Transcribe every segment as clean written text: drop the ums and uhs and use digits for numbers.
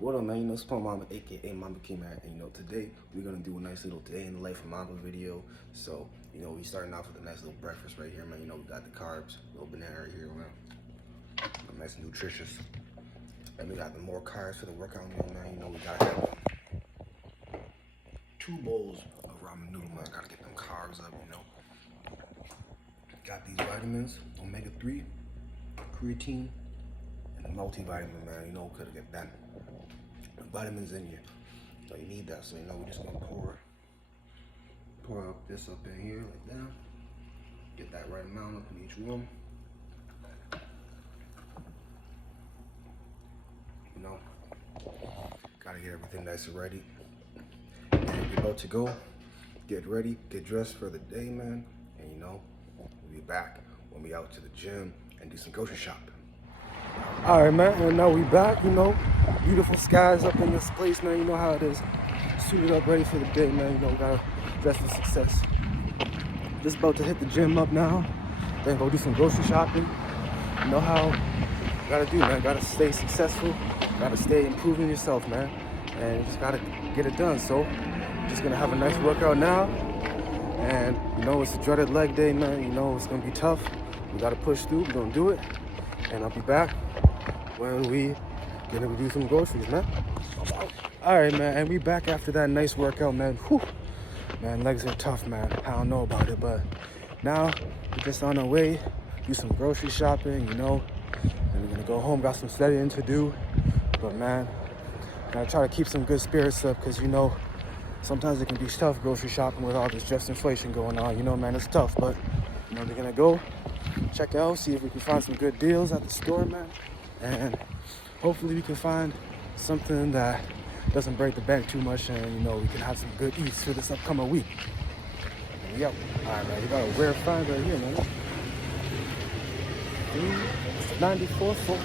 What up, man? You know, it's Mamba, aka Mamba King, man. And today we're gonna do a nice little day in the life of Mamba video. So, we starting off with a nice little breakfast right here, man. We got the carbs, a little banana right here, man. Nice and nutritious. And we got the more carbs for the workout meal, man. We gotta have 2 bowls of ramen noodle, man. Gotta get them carbs up. Got these vitamins, omega-3, creatine, and a multivitamin, man. Could get that vitamins in you, so you need that. So we're just gonna pour up this up in here like that. Get that right amount up in each one. Gotta get everything nice and ready. And we're about to go. Get ready, get dressed for the day, man. And we'll be back when we out to the gym and do some grocery shopping. All right, man, and now we back. Beautiful skies up in this place, man. You know how it is. Suited up, ready for the day, man. Gotta dress for success. Just about to hit the gym up now. Then go do some grocery shopping. You know how you gotta do, man. Gotta stay successful. Gotta stay improving yourself, man. And you just gotta get it done. So, just gonna have a nice workout now. And it's a dreaded leg day, man. It's gonna be tough. We gotta push through. We're gonna do it. And I'll be back when we gonna do some groceries, man. All right, man, and we back after that nice workout, man. Whew. Man, legs are tough, man. I don't know about it, but now we're just on our way, do some grocery shopping, and we're gonna go home. Got some studying to do, but man, gotta try to keep some good spirits up, because sometimes it can be tough grocery shopping with all this just inflation going on. Man, it's tough, but we're gonna go check out, see if we can find some good deals at the store, man, and hopefully we can find something that doesn't break the bank too much, and we can have some good eats for this upcoming week. Yep. All right, man, we got a rare find right here, man. $3.94 for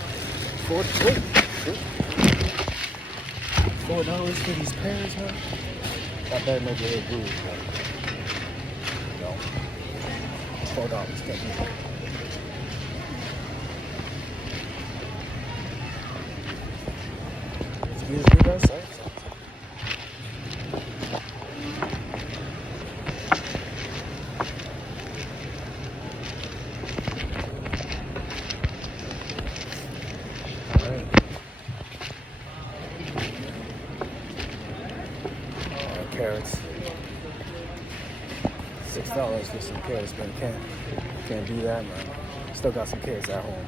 $4 for these pears, man. That better make it good, man. $4. Can't be good. Carrots. $6 for some carrots, man. Can't do that, man. Still got some carrots at home.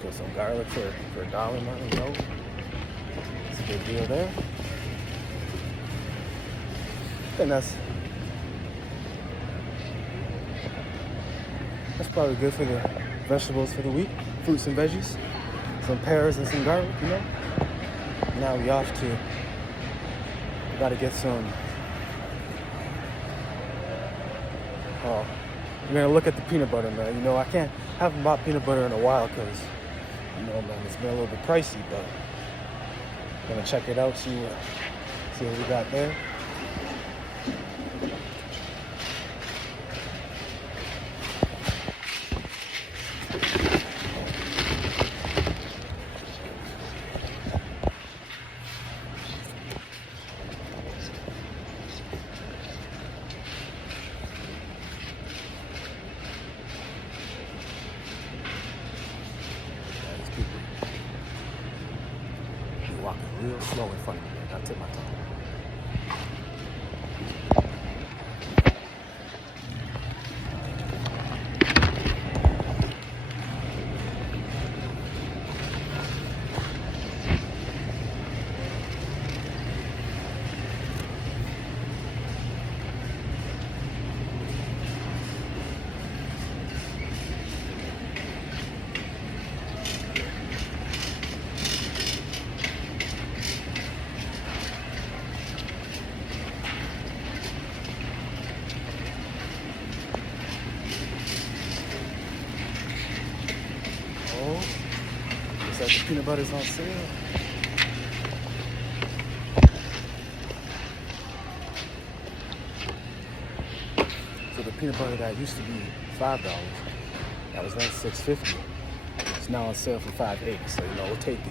Cook some garlic for $1, man. It's a good deal there. And that's probably good for the vegetables for the week. Fruits and veggies. Some pears and some garlic, Now we off to, gotta get some, we're gonna look at the peanut butter, man. I haven't bought peanut butter in a while because, man, it's been a little bit pricey, but I'm gonna check it out, see what we got there. Walking real slow in front of me, man. Gotta take my time. Looks like the peanut butter's on sale. So the peanut butter that used to be $5. That was like $6.50. It's now on sale for $5.80. So we'll take it.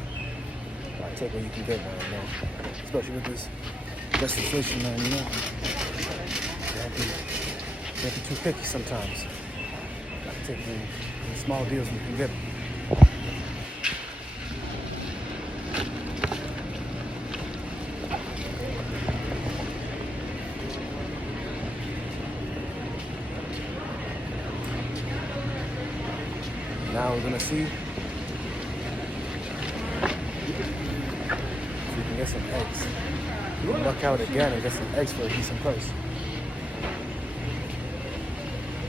Take what you can get, man. Especially with this just inflation, man. Can't be too picky sometimes. Gotta take the small deals when you can get them. Now we're gonna see if we can get some eggs. We can luck out again and get some eggs for a decent price.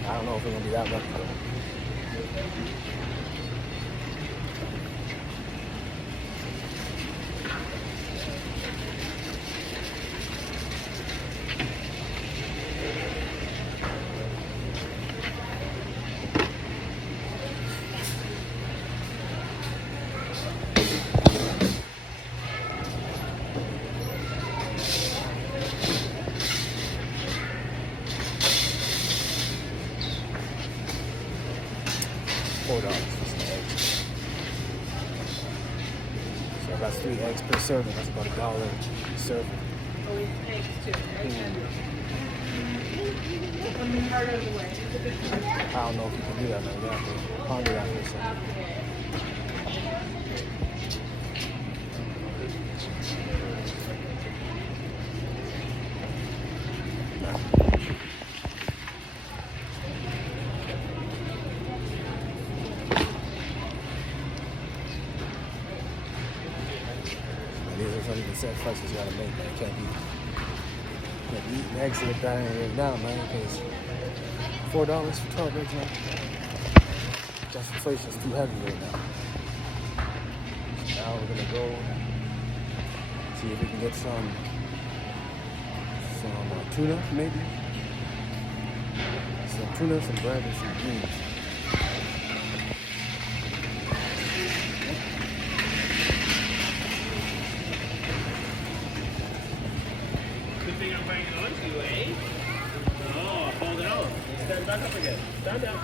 I don't know if we're gonna be that lucky though. $4 for some eggs. So that's 3 eggs per serving. That's about $1 a serving. Oh, it's eggs too. I don't know if you can do that, man. You have to ponder that for a second. These are some of the sacrifices you gotta make, man. You can't be eating eggs like that and down, man, because $4 for 12 eggs, man. Just inflation's too heavy right now. Now we're gonna go see if we can get some tuna, maybe. Some tuna, some bread, and some beans. Stand up again. Stand up.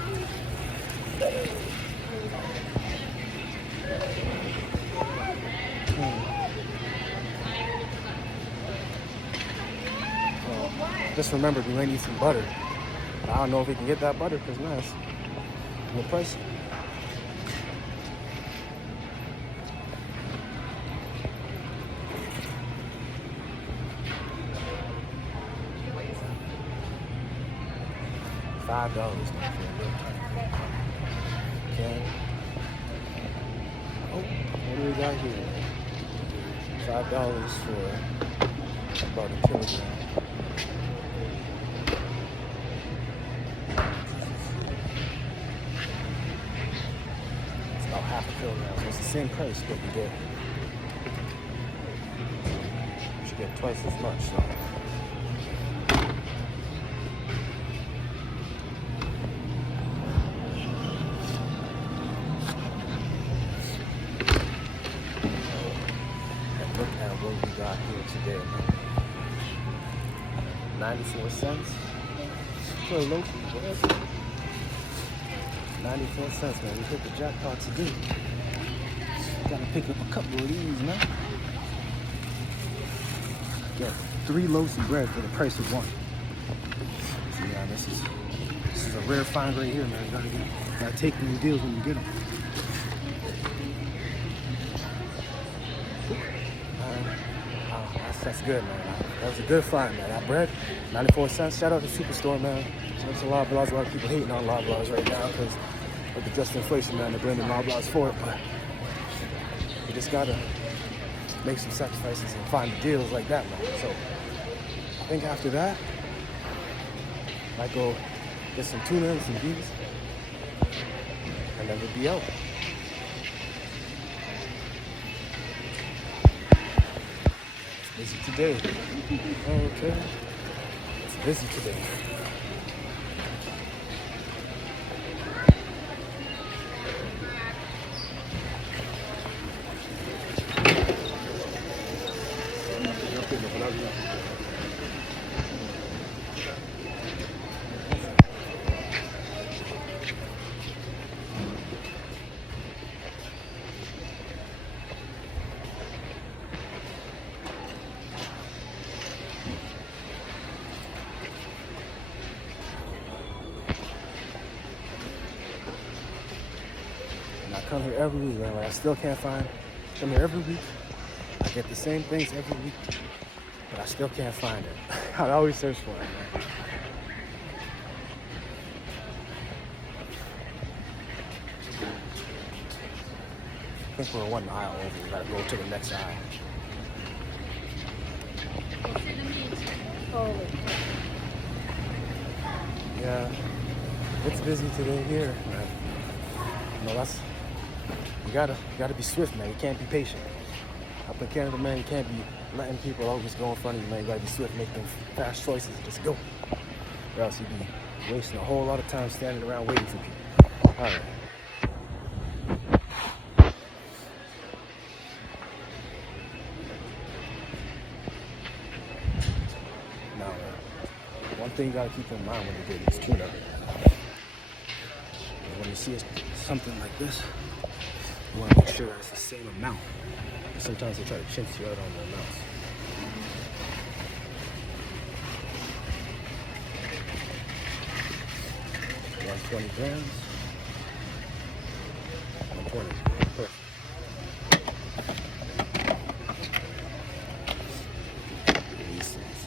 Just remember, we might need some butter. I don't know if we can get that butter because, man, it's a little pricey. $5 now for a real time. Okay. Oh, what do we got here? $5 for about a kilogram. It's about half a kilogram. So it's the same price, but we should get twice as much. So. Look at what we got here today, man. 94 cents for a local, boy. 94 cents, man. We hit the jackpot today. Gotta pick up a couple of these, man. Get 3 loaves of bread for the price of 1. So yeah, this is a rare find right here, man. Gotta take these deals when you get them. That's good, man. That was a good find, man. That bread, 94 cents. Shout out to Superstore, man. There's a lot of blogs. A lot of people hating on Loblaws right now because of the just inflation, man. They're blaming Loblaws for it, but you just gotta make some sacrifices and find deals like that, man. So I think after that, I might go get some tuna and some beans, and then we'll be out. Busy today. Okay. It's busy today. come here every week, man. What I still can't find. Come here every week. I get the same things every week, but I still can't find it. I always search for it, man. I think we're one aisle over. We gotta go to the next aisle. Yeah, it's busy today here, man. You know, you gotta be swift, man. You can't be patient. Up in Canada, man, you can't be letting people always go in front of you, man. You gotta be swift, make them fast choices. Just go. Or else you'd be wasting a whole lot of time standing around waiting for people. All right. Now, one thing you gotta keep in mind when you're getting this tuna, when you see something like this, you wanna make sure that it's the same amount. Sometimes they try to chintz you out on the amounts. That's 20 grams. 120. Perfect. These things.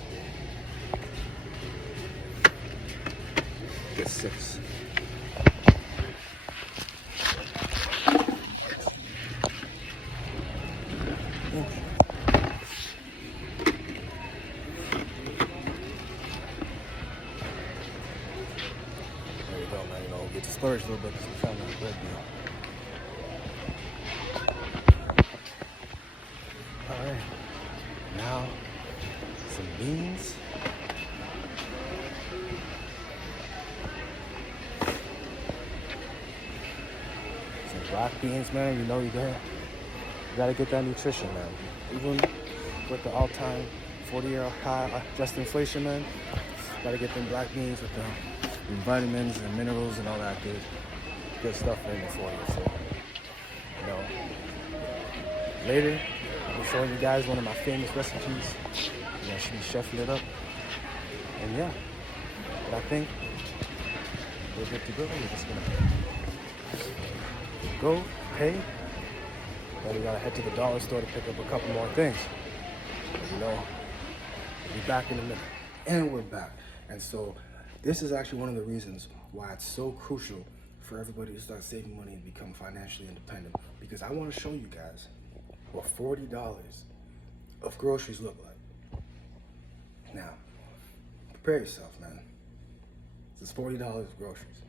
Get 6. Get to splurge a little bit because we found that bread deal. Alright, now some beans. Some black beans, man. You know you gotta get that nutrition, man. Even with the all-time 40-year high just inflation, man. Gotta get them black beans with the vitamins and minerals and all that good stuff in there for you. So, you know, later I'll be showing you guys one of my famous recipes. You know, I should be chefing it up. And yeah, but I think we're good to go. We're just gonna go, pay, then we gotta head to the dollar store to pick up a couple more things. You know, we'll be back in a minute. And we're back. And so this is actually one of the reasons why it's so crucial for everybody to start saving money and become financially independent, because I want to show you guys what $40 of groceries look like. Now, prepare yourself, man. This is $40 of groceries.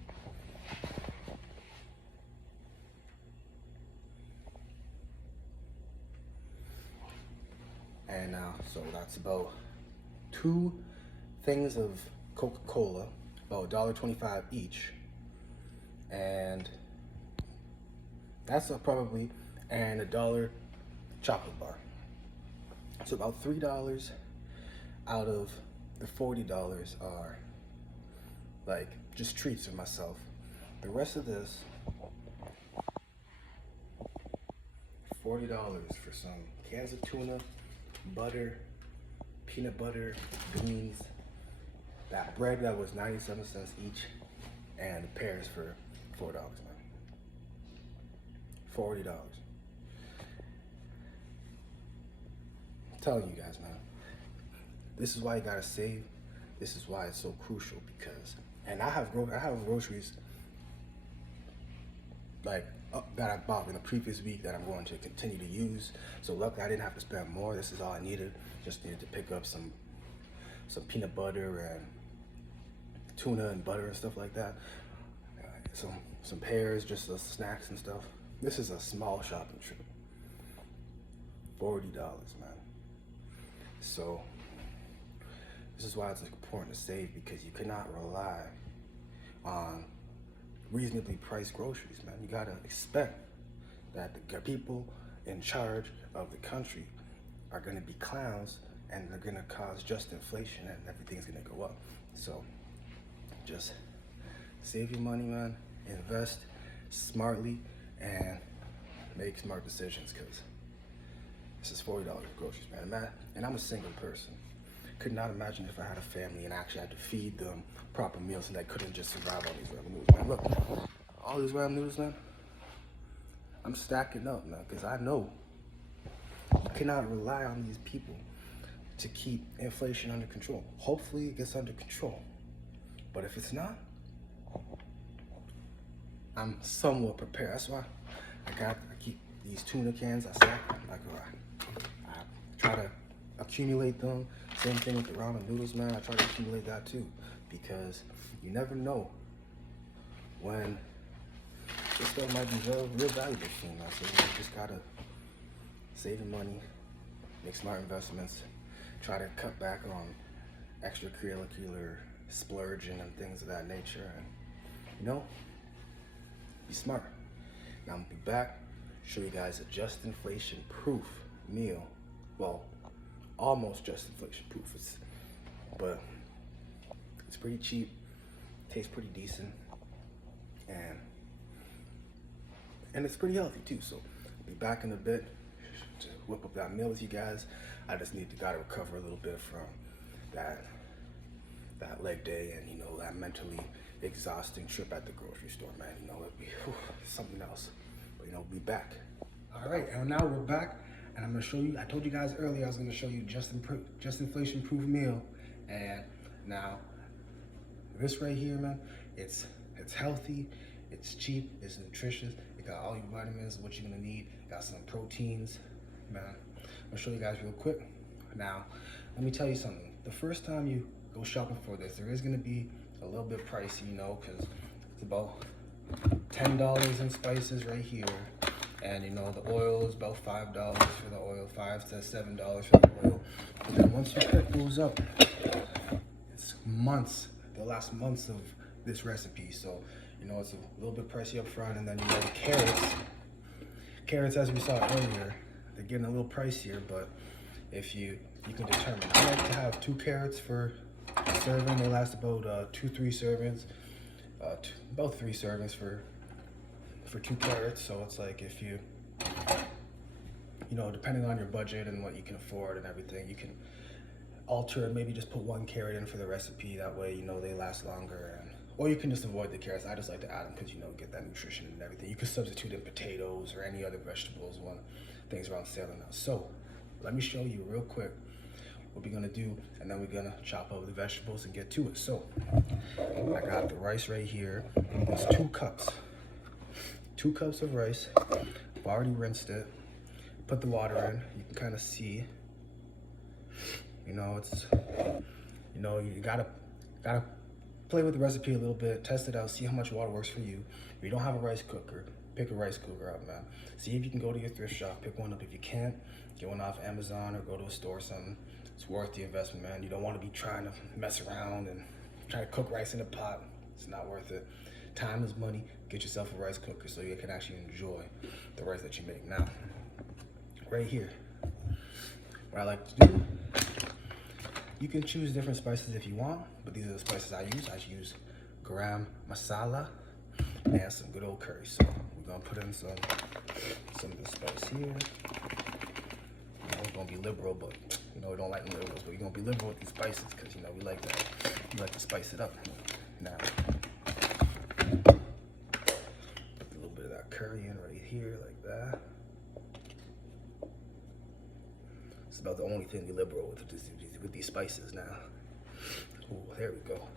And now, so that's about 2 things of Coca-Cola, about $1.25 each, and that's probably, and $1 chocolate bar. So about $3 out of the $40 are like just treats for myself. The rest of this, $40 for some cans of tuna, butter, peanut butter, beans, that bread that was 97 cents each, and the pears for $4, man. $40. I'm telling you guys, man. This is why you gotta save. This is why it's so crucial, because, and I have groceries like that I bought in the previous week that I'm going to continue to use. So luckily I didn't have to spend more. This is all I needed. Just needed to pick up some peanut butter and tuna and butter and stuff like that. Some pears, just snacks and stuff. This is a small shopping trip. $40, man. So this is why it's important to save, because you cannot rely on reasonably priced groceries, man. You gotta expect that the people in charge of the country are gonna be clowns, and they're gonna cause just inflation, and everything's gonna go up. So just save your money, man. Invest smartly and make smart decisions, because this is $40 of groceries, man. And I'm a single person. Could not imagine if I had a family and actually had to feed them proper meals, and I couldn't just survive on these ramen noodles, man. Look, all these ramen noodles, man, I'm stacking up, man, because I know you cannot rely on these people to keep inflation under control. Hopefully it gets under control. But if it's not, I'm somewhat prepared. That's why I keep these tuna cans. I try to accumulate them. Same thing with the ramen noodles, man. I try to accumulate that too, because you never know when this stuff might be real valuable to you, man. So you just gotta save your money, make smart investments, try to cut back on extracurricular splurging and things of that nature, and you know, be smart. Now I'm gonna be back, show you guys a just inflation proof meal. Well, almost just inflation proof. But it's pretty cheap, tastes pretty decent, and it's pretty healthy too. So I'll be back in a bit to whip up that meal with you guys. I just gotta recover a little bit from that leg day and, you know, that mentally exhausting trip at the grocery store, man. You know, it'd be something else. But, you know, we'll be back. All right, and now we're back, and I'm gonna show you, I told you guys earlier I was gonna show you just inflation proof meal. And now this right here, man, it's healthy, it's cheap, it's nutritious, it got all your vitamins, what you're gonna need, got some proteins, man. I'm gonna show you guys real quick. Now, let me tell you something. The first time you go shopping for this, there is gonna be a little bit pricey, you know, because it's about $10 in spices right here. And you know, the oil is about $5 for the oil, $5 to $7 for the oil. And then once you cut those up, it's months, they'll last months of this recipe. So, you know, it's a little bit pricey up front. And then, you know, the carrots, as we saw earlier, they're getting a little pricier, but if you can determine. I like to have 2 carrots for a serving. They last about 2-3 servings, about 3 servings for 2 carrots. So it's like, if you know, depending on your budget and what you can afford and everything, you can alter it. Maybe just put 1 carrot in for the recipe. That way, you know, they last longer. Or you can just avoid the carrots. I just like to add them because, you know, get that nutrition and everything. You can substitute in potatoes or any other vegetables when things are on sale now. So let me show you real quick what we're gonna do, and then we're gonna chop up the vegetables and get to it. So I got the rice right here. It's 2 cups. 2 cups of rice. I've already rinsed it. Put the water in. You can kind of see. You know, it's, you know, you gotta play with the recipe a little bit, test it out, see how much water works for you. If you don't have a rice cooker, pick a rice cooker up, man. See if you can go to your thrift shop, pick one up. If you can't, get one off Amazon or go to a store or something. It's worth the investment, man. You don't want to be trying to mess around and try to cook rice in a pot. It's not worth it. Time is money. Get yourself a rice cooker so you can actually enjoy the rice that you make. Now, right here, what I like to do, you can choose different spices if you want, but these are the spices I use. I use garam masala and some good old curry. So we're gonna put in some of the spice here. You know, we're gonna be liberal, but you know we don't like liberals, but we're gonna be liberal with these spices because, you know, we like that. We like to spice it up. Now, put a little bit of that curry in right here, like that. It's about the only thing we liberal with these spices now. Oh, there we go.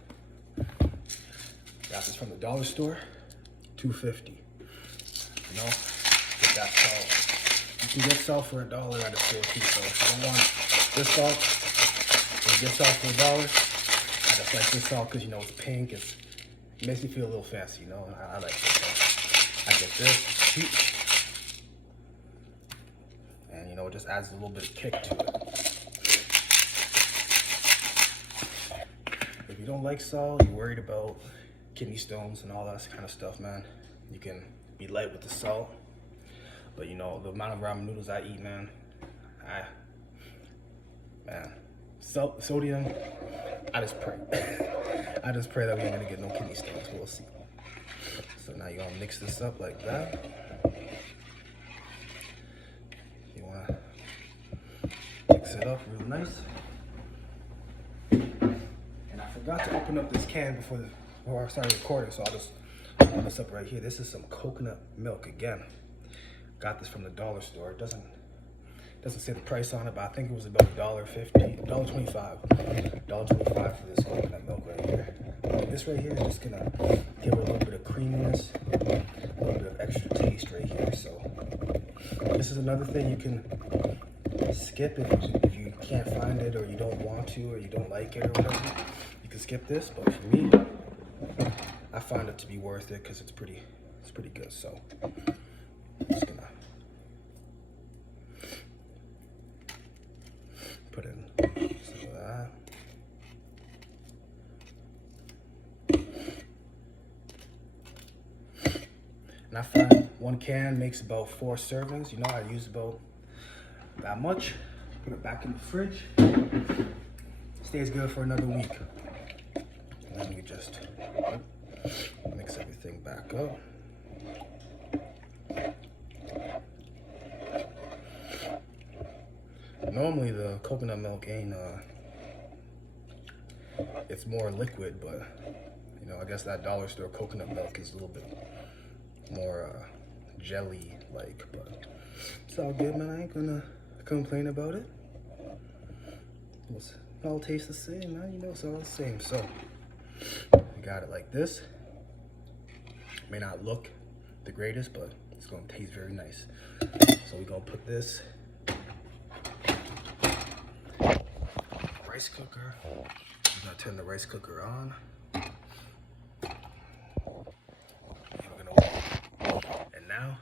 Got this from the dollar store, $2.50. You know, get that salt. You can get salt for $1 at a store too. So if you don't want this salt, you get salt for $1. I just like this salt because, you know, it's pink. It makes me feel a little fancy, you know. I like this salt. I get this cheap, and you know, it just adds a little bit of kick to it. If you don't like salt, you're worried about kidney stones and all that kind of stuff, man, you can be light with the salt. But you know, the amount of ramen noodles I eat, man, sodium, I just pray. I just pray that we ain't gonna get no kidney stones. We'll see. So now you're gonna mix this up like that. You wanna mix it up real nice. And I forgot to open up this can before I started recording, so I'll just open this up right here. This is some coconut milk again. got this from the dollar store. It doesn't say the price on it, but I think it was about $1.50, $1.25, $1.25 for this coconut milk right here. This right here is just gonna give it a little bit of creaminess, a little bit of extra taste right here. So this is another thing you can skip if you can't find it, or you don't want to, or you don't like it, or whatever. You can skip this, but for me, I find it to be worth it because it's pretty good. So I'm just gonna put in some of that. And I find one can makes about 4 servings. You know, I use about that much. Put it back in the fridge. Stays good for another week. And then we just mix everything back up. Normally the coconut milk ain't it's more liquid, but you know, I guess that dollar store coconut milk is a little bit more jelly like, but it's all good, man. I ain't gonna complain about it. It all tastes the same, man. You know, it's all the same. So we got it like this. May not look the greatest, but it's gonna taste very nice. So we're gonna put this rice cooker. I'm gonna turn the rice cooker on. And now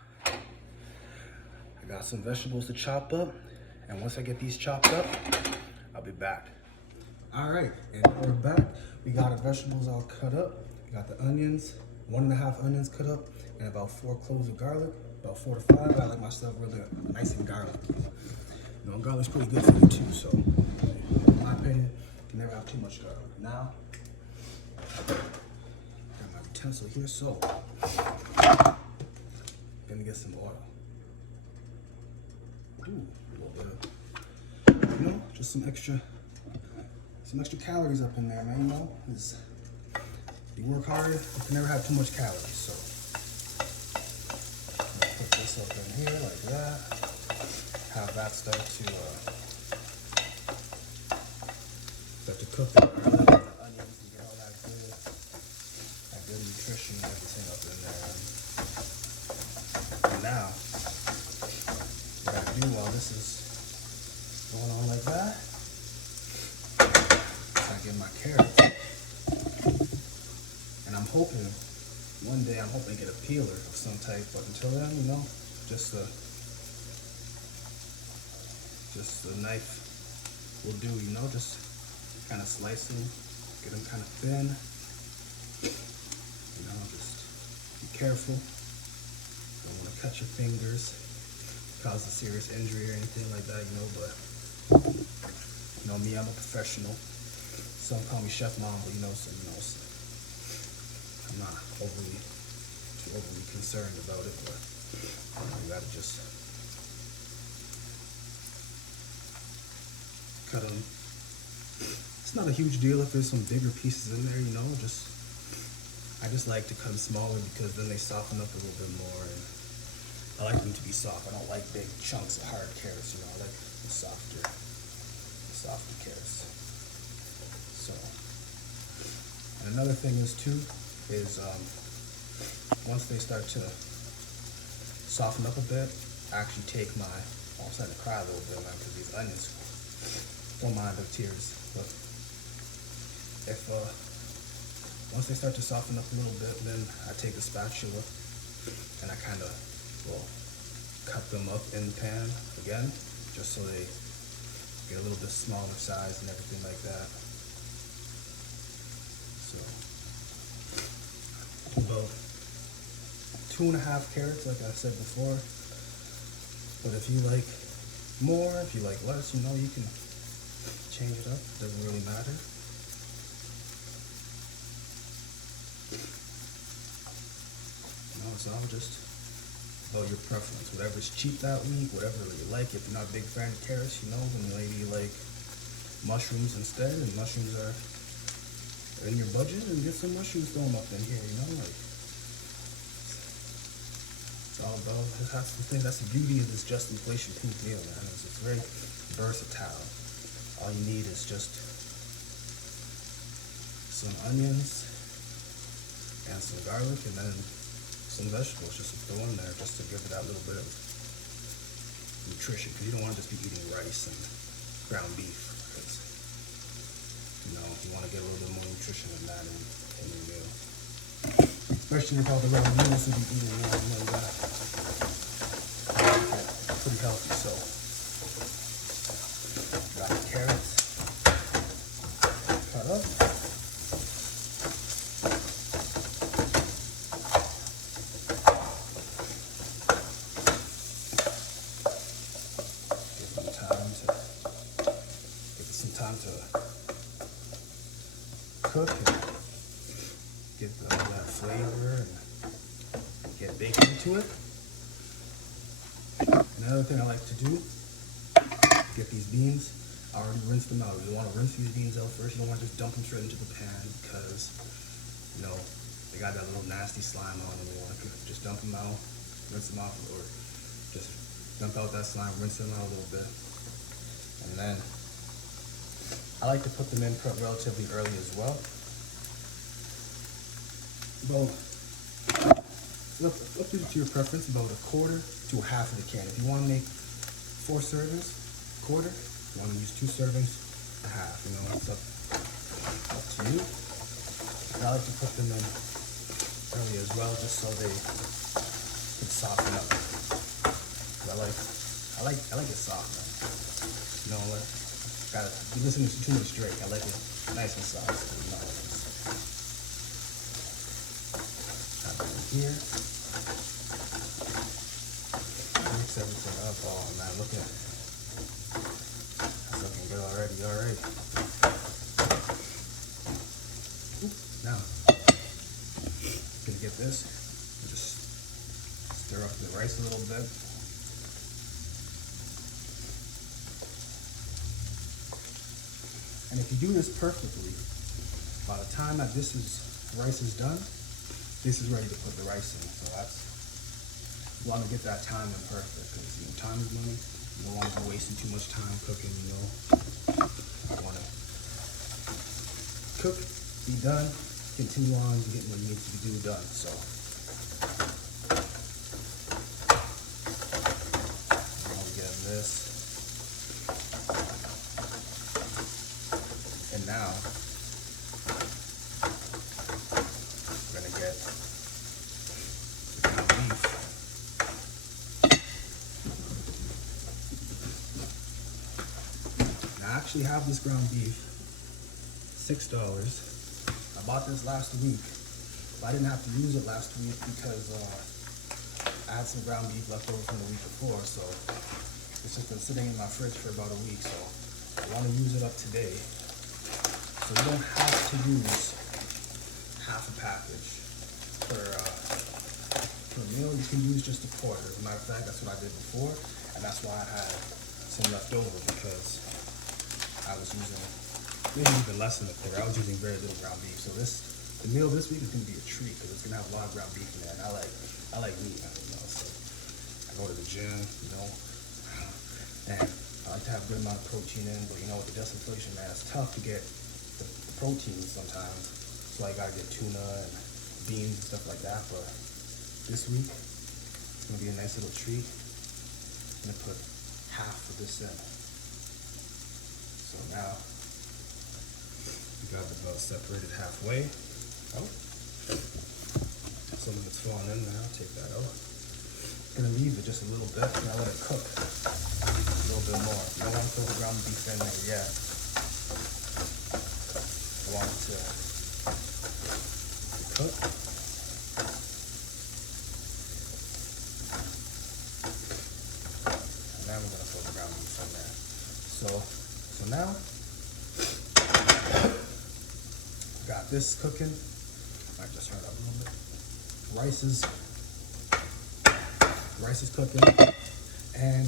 I got some vegetables to chop up. And once I get these chopped up, I'll be back. All right, and we're back. We got our vegetables all cut up. We got the onions, 1.5 onions cut up, and about 4 cloves of garlic, about 4 to 5. I like my stuff really nice and garlic. You know, garlic's pretty good for you too, so in my opinion, you can never have too much garlic. Now, got my utensil here, so gonna get some oil. Ooh, a little bit of, you know, just some extra calories up in there, man. You know, you work hard, you can never have too much calories. So I'm gonna put this up in here like that. Have that start to cook the onions and get all that good nutrition and everything up in there. And now, what I do while this is going on like that, I get my carrots. And I'm hoping, one day I'm hoping to get a peeler of some type, but until then, you know, just a knife will do, you know, just kind of slice them, get them kind of thin, you know, just be careful. Don't want to cut your fingers, cause a serious injury or anything like that, you know, but, you know me, I'm a professional. Some call me Chef Mamba, you know, so, you know, I'm not too overly concerned about it, but, you know, you gotta just cut them. It's not a huge deal if there's some bigger pieces in there, you know, I just like to cut them smaller because then they soften up a little bit more, and I like them to be soft. I don't like big chunks of hard carrots, you know, I like the softer carrots. So, and another thing is once they start to soften up a bit, I actually take I'm starting to cry a little bit, man, because these onions, don't mind the tears, but if once they start to soften up a little bit, then I take a spatula and I kind of cut them up in the pan again, just so they get a little bit smaller size and everything like that. So about 2.5 carrots, like I said before. But if you like more, if you like less, you know, you can change it up. It doesn't really matter. You know, it's all just about your preference. Whatever's cheap that week, whatever you like. If you're not a big fan of carrots, you know, then maybe you like mushrooms instead, and mushrooms are in your budget, and get some mushrooms, throw them up in here, you know, like It's all about, that's the thing, that's the beauty of this just inflation proof meal, man. It's very versatile. All you need is just some onions and some garlic, and then some vegetables just to throw in there, just to give it that little bit of nutrition, because you don't want to just be eating rice and ground beef, because you know you want to get a little bit more nutrition than that in your meal, especially with all the raw meals that you eat. You know you gotta get pretty healthy. So got the carrots cut up. Time to cook and get all that flavor and get bacon into it. Another thing I like to do, get these beans, I already rinsed them out. You want to rinse these beans out first. You don't want to just dump them straight into the pan, because you know they got that little nasty slime on them. You want to just dump them out, rinse them out, or just dump out that slime, rinse them out a little bit, and then I like to put them in relatively early as well. About, up to your preference, about a quarter to a half of the can. If you want to make 4 servings, quarter. If you want to use 2 servings, a half. You know, it's up to you. And I like to put them in early as well, just so they can soften up. I like it soft, man. You know what? Gotta be listening to too much Drake. I like it nice and soft. You know, have it in here. Mix everything up. Oh man, look at it. That's looking good already. All right. Now, gonna get this. Just stir up the rice a little bit. And if you do this perfectly, by the time that rice is done, this is ready to put the rice in. So you want to get that timing perfect, because you know, time is money. You don't want to be wasting too much time cooking. You know, you want to cook, be done, continue on to get what you need to do done. So I'll get this. And now, we're going to get the ground beef. Now, I actually have this ground beef, $6. I bought this last week, but I didn't have to use it last week because I had some ground beef left over from the week before, so it's just been sitting in my fridge for about a week, so I want to use it up today. So you don't have to use half a package per meal. You can use just a quarter. As a matter of fact, that's what I did before, and that's why I had some left over, because I was using maybe even less than a quarter. I was using very little ground beef. So the meal this week is going to be a treat, because it's going to have a lot of ground beef in there, and I like meat, you know. So I go to the gym, you know, and I like to have a good amount of protein in, but you know, with the just inflation, man, it's tough to get the protein sometimes. So I gotta get tuna and beans and stuff like that. But this week, it's gonna be a nice little treat. I'm gonna put half of this in. So now, we got it about separated halfway. Oh, some of it's falling in there. I'll take that out. I'm gonna leave it just a little bit, and I'll let it cook a little bit more. You don't want to throw the ground beef in there yet. I want it to cook. And now we're gonna throw the ground beef in there. So now, got this cooking. I just turned up a little bit. Rice is cooking, and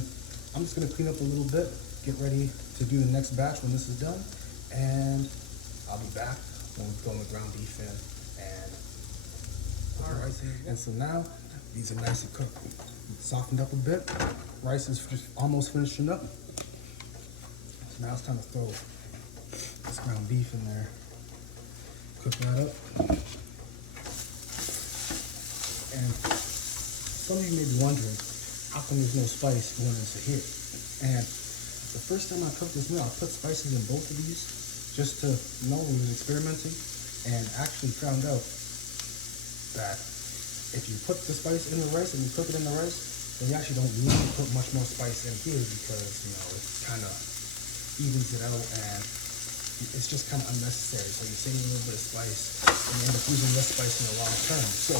I'm just gonna clean up a little bit, get ready to do the next batch when this is done, and I'll be back when we throw the ground beef in and put the rice in. And so now These are nice and cooked. Softened up a bit. Rice is just almost finishing up. So now it's time to throw this ground beef in there. Cook that up. And some of you may be wondering, how come there's no spice going into here? And the first time I cooked this meal, I put spices in both of these just to know we was experimenting, and actually found out that if you put the spice in the rice and you cook it in the rice, then you actually don't need to put much more spice in here because, you know, it kind of evens it out and it's just kind of unnecessary. So you're saving a little bit of spice and you end up using less spice in the long term. So,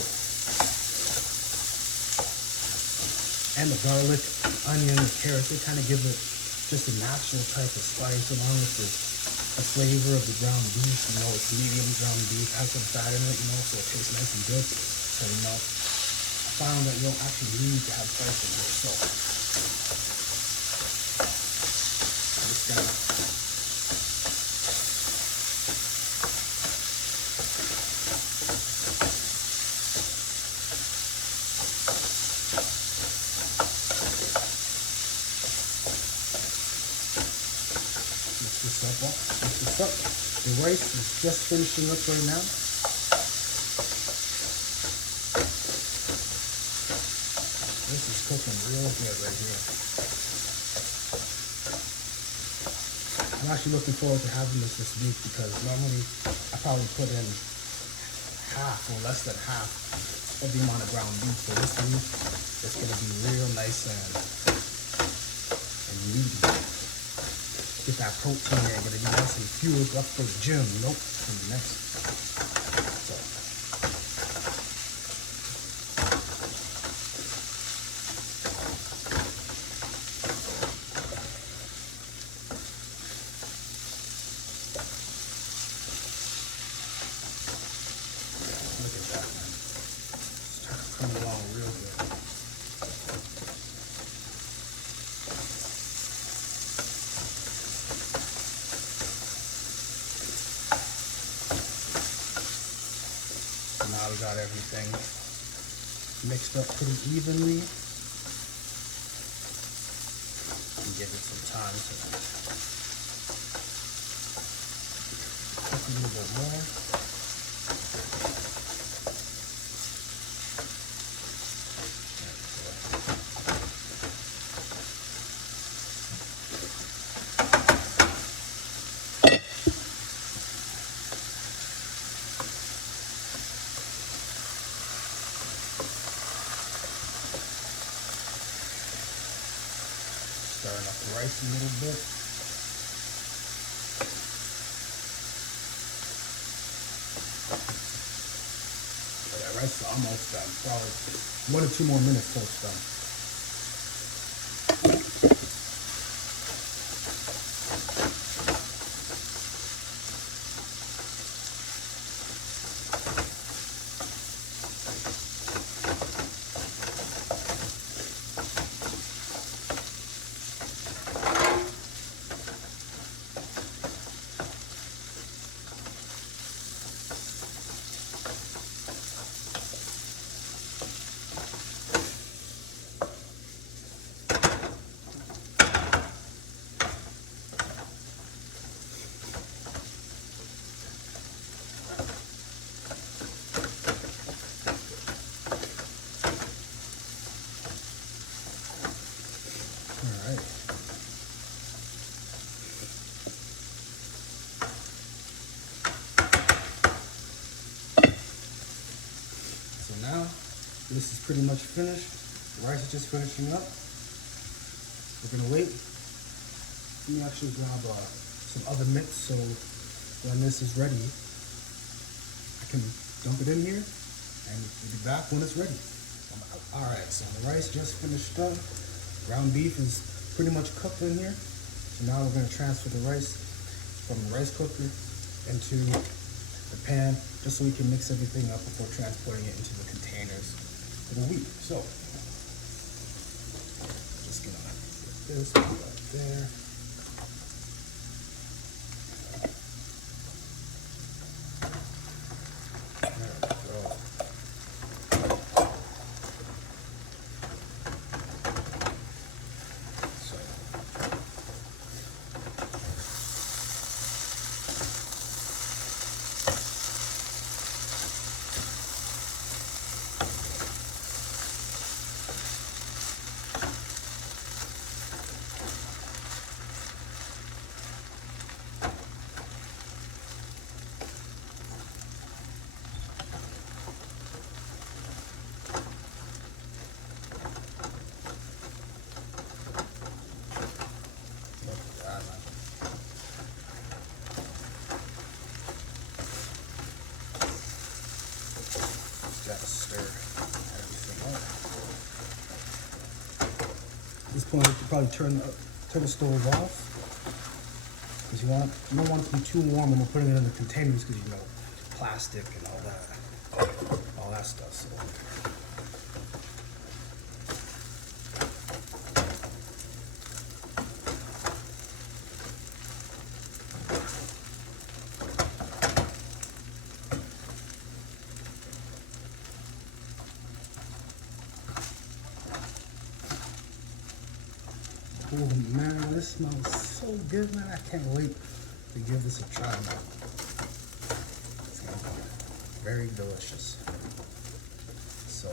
and the garlic, onion, the carrots, they kind of give it just a natural type of spice along with the flavor of the ground beef. You know, it's medium ground beef, has some fat in it, you know, so it tastes nice and good. So, you know, I found that you don't actually need to have spice in here. So, I'm just gonna mix this up. The rice is just finishing up right now. This is cooking real good right here. I'm actually looking forward to having this week because normally I probably put in half or less than half of the amount of ground beef. So this week it's gonna be real nice and meaty. Get that protein there, gonna be nice and fueled up for the gym. Nope, it's gonna be nice. So. Look at that, man. It's coming along real good. Now we got everything mixed up pretty evenly. And give it some time to cook a little bit more. Stirring up the rice a little bit. So that rice is almost done. Probably 1 or 2 more minutes till it's done. Alright. So now, this is pretty much finished. The rice is just finishing up. We're gonna wait. Let me actually grab some other mix so when this is ready, I can dump it in here and we'll be back when it's ready. Alright, so the rice just finished up. Ground beef is pretty much cooked in here. So now we're going to transfer the rice from the rice cooker into the pan just so we can mix everything up before transporting it into the containers for the week. So, just going to put this right there. There we go. this point, you can probably turn the stove off. Because you don't want it to be too warm when we're putting it in the containers, because plastic and all that stuff. So oh man, this smells so good, man. I can't wait to give this a try, man. It's gonna be very delicious. So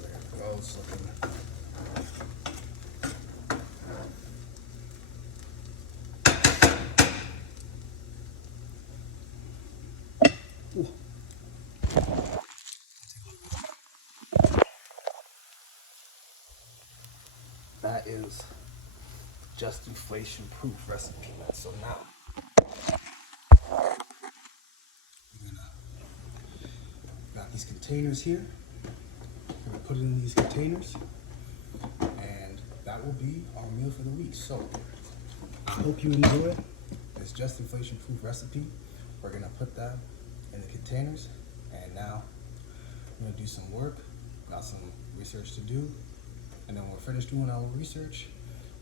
there it goes, looking. Ooh. That is just inflation-proof recipe. So now we're gonna got these containers here. We're gonna put it in these containers, and that will be our meal for the week. So I hope you enjoy this just inflation-proof recipe. We're gonna put that in the containers, and now we're gonna do some work. Got some research to do, and then when we're finished doing our research,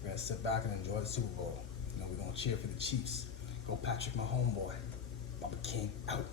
we're gonna sit back and enjoy the Super Bowl. We're gonna cheer for the Chiefs. Go Patrick, my homeboy. Baba King out.